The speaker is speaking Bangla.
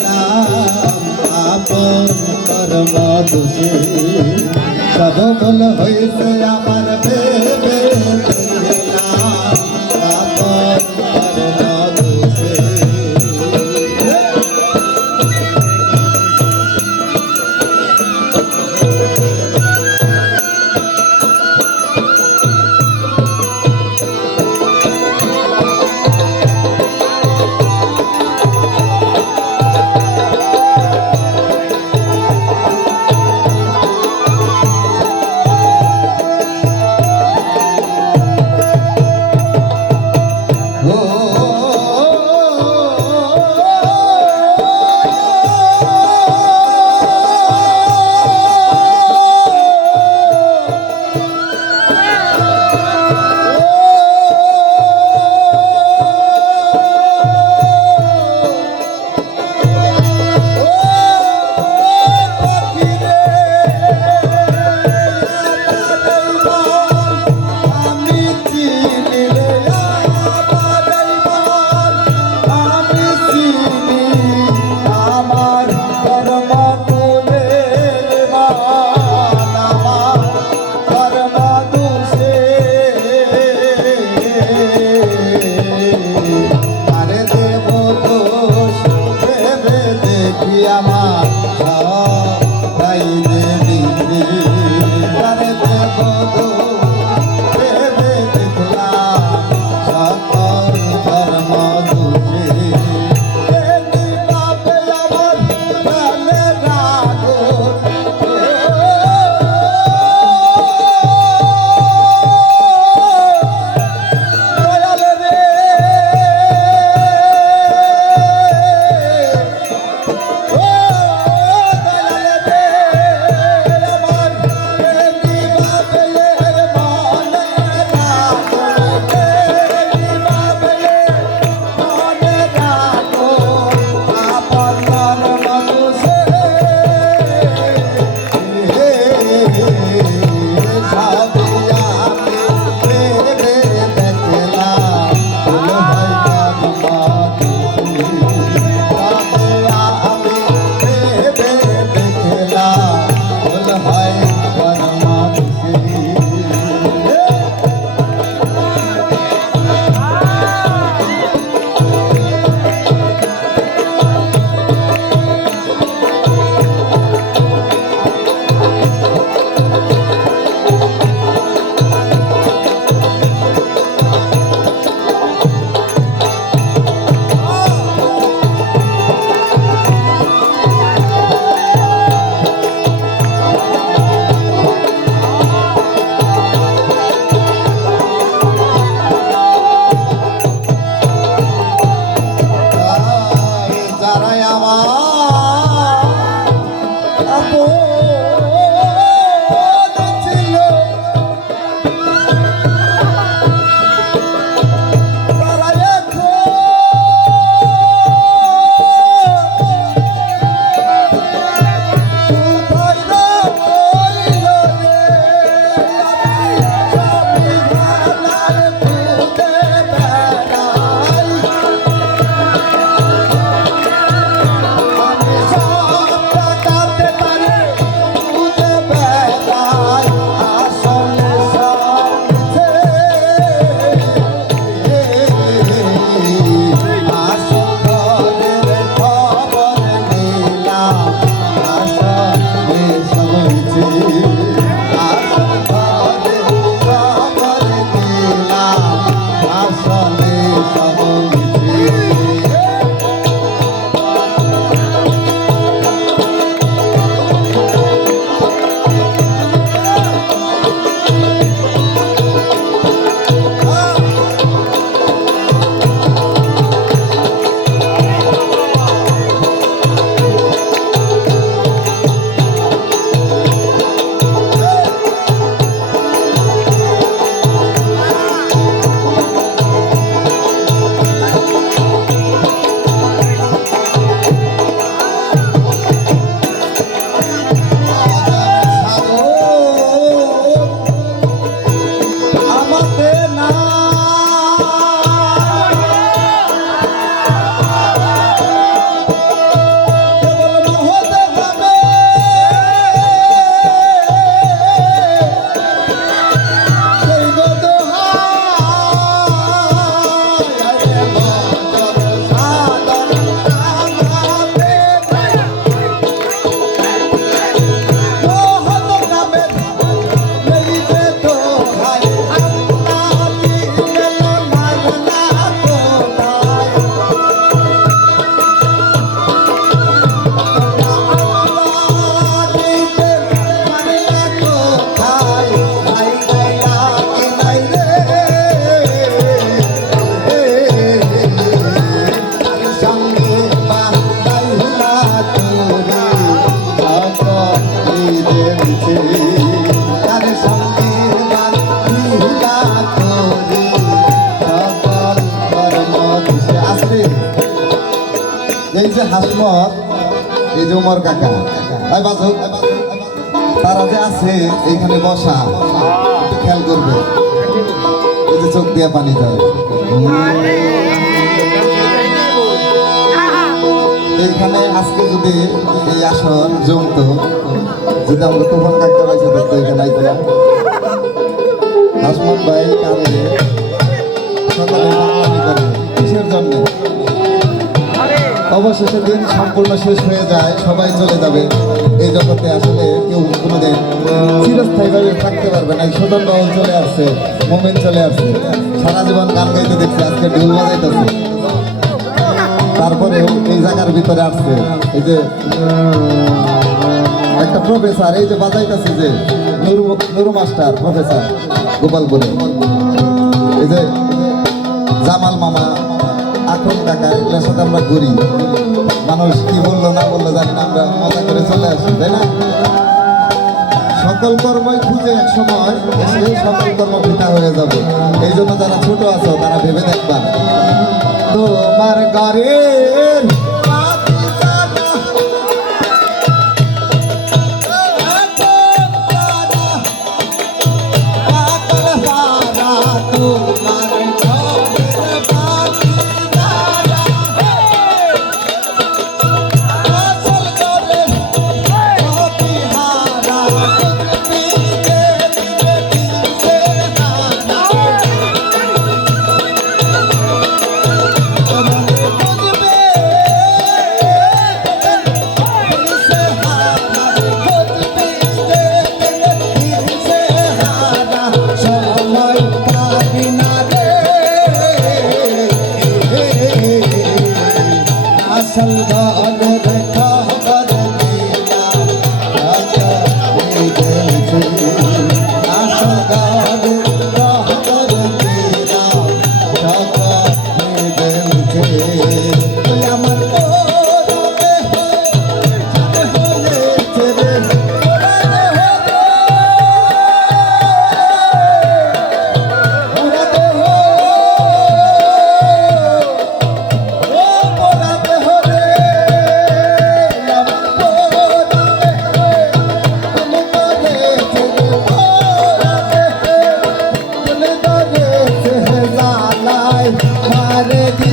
গেলাম আপন কর্ম দোষে সব ভুল হয়েছে আমার ভেবে গেলাম আপন কর্ম দোষে উমর, এই যে উমর কাকা, এই বাজক, তারা যে আছে এইখানে বসা, খেয়াল করবে, এই যে চোখ দিয়ে পানি যায়। এইখানে আজকে যদি এই আসর জমতো, যদি আমরা তুফান কাকতে পাইছে দেখতো এখানে আইতাম। হাসমত ভাই কানে সকালে বাংলামি করে কিসের জন্য? অবশেষে দিন সম্পূর্ণ শেষ হয়ে যায়, সবাই চলে যাবে এই জগতে। আসলে কেউ কোনোদিন চিরস্থায়ীভাবে থাকতে পারবে না। সুদন বাউল চলে আসছে, মোমেন চলে আসছে, সারা জীবন গান গাইতে দেখছে, আজকে ঢোল বাজাইতেছে। তারপরে এই জায়গার ভিতরে আসছে এই যে একটা প্রফেসর, এই যে বাজাইতেছে যে নুরু মাস্টার প্রফেসর গোপালপুরে, এই যে জামাল মামা, আখর কাকা, এগুলোর সাথে আমরা ঘুরি। মানুষ কি বললো না বললো জানি না, আমরা মজা করে চলে আসি, তাই না? সকল কর্মই খুঁজে এক সময় এসে সকল কর্ম পিতা হয়ে যাবে। এই জন্য যারা ছোট আছো তারা ভেবে দেখবা, তোমার ঘরের Hare